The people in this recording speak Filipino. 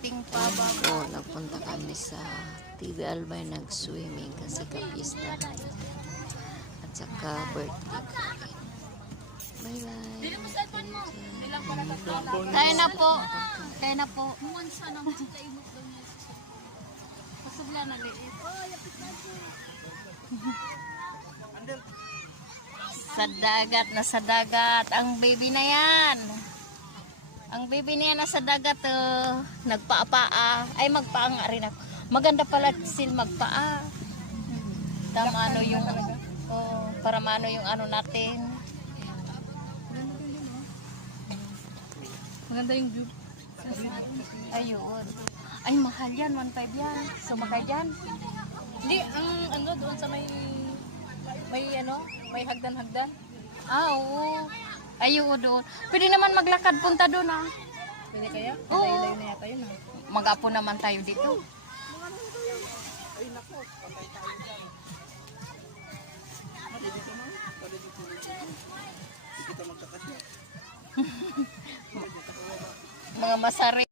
Dating pa ba? Oo, nagpunta kami sa TV Albay nag-swimming kasi kapiesta. At saka birthday ko rin. Bye-bye. Kaya na po. Kaya na po. Pasugla na liit. Sa dagat. Ang baby na yan. Ang baby niya nasa dagat, nagpaa-paa. Ay, magpaa nga rin ako. Maganda pala sil magpaa. Tama ano yung, para maano yung ano natin. Maganda yung view. Ayun. Ay, mahal yan. 1.5 yan. Sumakay dyan. Hindi, ang ano doon sa may hagdan-hagdan. Ah, oo. Ayun doon. Pwede naman maglakad punta doon, ah. Pwede kaya? Oo. Layo-layo na yata yun, Mag-apo naman tayo dito. Mga masari.